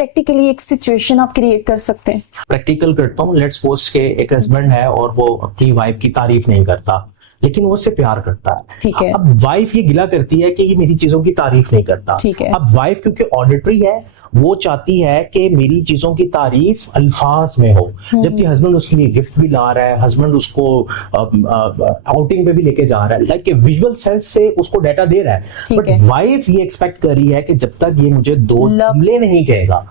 Practically एक situation आप create कर सकते हैं? प्रैक्टिकल करता हूँ। लेट्स सपोज के एक हस्बैंड है और वो अपनी वाइफ की तारीफ नहीं करता, लेकिन वो उससे प्यार करता है। ठीक है। अब वाइफ ये गिला करती है कि ये मेरी चीजों की तारीफ नहीं करता। ठीक है। अब वाइफ क्योंकि ऑडिटरी है, वो चाहती है कि मेरी चीजों की तारीफ अल्फाज में हो, जबकि हस्बैंड उसके लिए गिफ्ट भी ला रहा है, हस्बैंड उसको आउटिंग पे भी लेके जा रहा है, लाइक विजुअल सेंस से उसको डाटा दे रहा है। बट वाइफ ये एक्सपेक्ट कर रही है कि जब तक ये मुझे दो जुमले नहीं कहेगा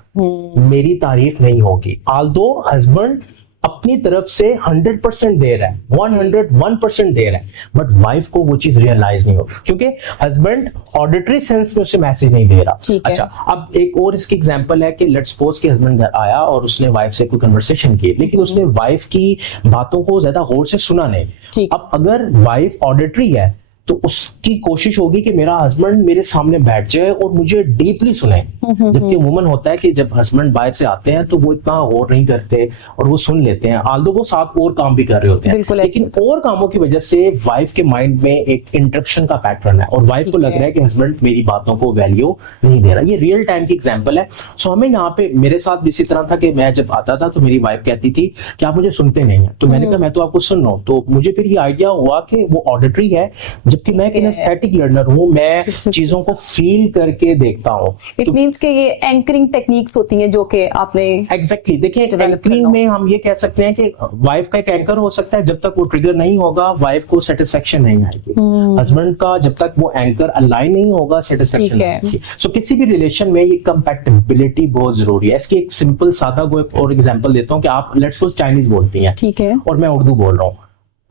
मेरी तारीफ नहीं होगी। ऑल्दो हस्बैंड अपनी तरफ से 100% दे रहा है, 101% दे रहा है, बट वाइफ को वो चीज रियलाइज नहीं होगी क्योंकि हस्बैंड ऑडिटरी सेंस में उसे मैसेज नहीं दे रहा। अच्छा, अब एक और इसकी एग्जांपल है कि लेट्स सपोज कि हस्बैंड घर आया और उसने वाइफ से कोई कन्वर्सेशन की, लेकिन उसने वाइफ की बातों को ज्यादा गौर से सुना नहीं। अब अगर वाइफ ऑडिटरी है तो उसकी कोशिश होगी कि मेरा हस्बैंड मेरे सामने बैठ जाए और मुझे डीपली सुने, जबकि वुमन होता है कि जब हस्बैंड बाहर से आते हैं तो वो इतना गौर नहीं करते और वो सुन लेते हैं, आल्दो वो साथ और काम भी कर रहे होते हैं, लेकिन और कामों की वजह से वाइफ के माइंड में एक इंटरप्शन का पैटर्न है और वाइफ को लग रहा है कि हस्बैंड मेरी बातों को वैल्यू नहीं दे रहा। ये रियल टाइम की एग्जाम्पल है। सो हमें यहाँ पे, मेरे साथ भी इसी तरह था कि मैं जब आता था तो मेरी वाइफ कहती थी कि आप मुझे सुनते नहीं है, तो मैंने कहा मैं तो आपको सुन रहा हूँ। तो मुझे फिर ये आइडिया हुआ कि वो ऑडिटरी है, जबकि मैं किनेस्थेटिक लर्नर हूँ, मैं चीजों को फील करके देखता हूँ। इट मींस कि ये एंकरिंग टेक्निक्स होती हैं जो कि आपने एग्जैक्टली देखिए, एंकरिंग में हम ये कह सकते हैं कि वाइफ का एक एंकर हो सकता है, जब तक वो ट्रिगर नहीं होगा वाइफ को सेटिस्फेक्शन नहीं आएगी। हस्बैंड का जब तक वो एंकर अलाइन नहीं होगा सेटिस्फेक्शन नहीं आएगी। सो किसी भी रिलेशन में ये कंपैटिबिलिटी बहुत जरूरी है। इसकी एक सिंपल सादा और एग्जांपल देता हूँ कि आप लेट्स सपोज चाइनीज बोलती हैं, ठीक है, और मैं उर्दू बोल रहा हूँ।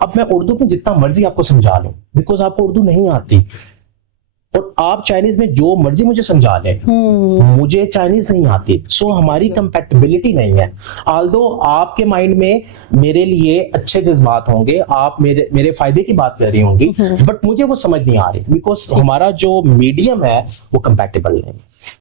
अब मैं उर्दू में जितना मर्जी आपको समझा लूं, बिकॉज आपको उर्दू नहीं आती, और आप चाइनीज में जो मर्जी मुझे समझा लें, मुझे चाइनीज नहीं आती। सो हमारी कंपैटिबिलिटी नहीं है। ऑल्दो आपके माइंड में मेरे लिए अच्छे जज्बात होंगे, आप मेरे फायदे की बात कर रही होंगी, बट मुझे वो समझ नहीं आ रही बिकॉज हमारा जो मीडियम है वो कंपैटिबल नहीं।